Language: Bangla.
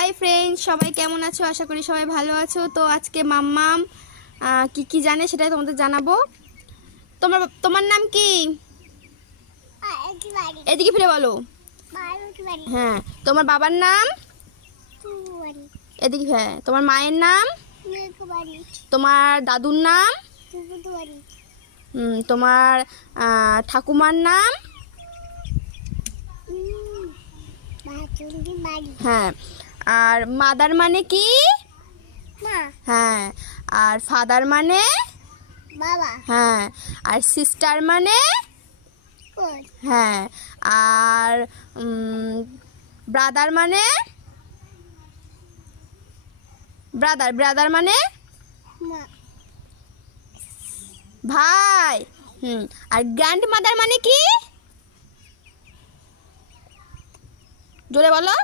হাই ফ্রেন্ডস, সবাই কেমন আছো? আশা করি সবাই ভালো আছো। তো আজকে মাম্মাম কি জানে সেটাই তোমাদের জানাবো। তোমার নাম কি? এদিকে ফিরে বলো। হ্যাঁ, তোমার বাবার নাম? এদিকে। হ্যাঁ, তোমার মায়ের নাম? তোমার দাদুর নাম? তোমার ঠাকুমার নাম? হ্যাঁ। আর মাদার মানে কি? হ্যাঁ। আর ফাদার মানে? বাবা। হ্যাঁ। আর সিস্টার মানে? হ্যাঁ। আর ব্রাদার মানে? ব্রাদার মানে ভাই। আর গ্র্যান্ড মাদার মানে কি? জোরে বলো।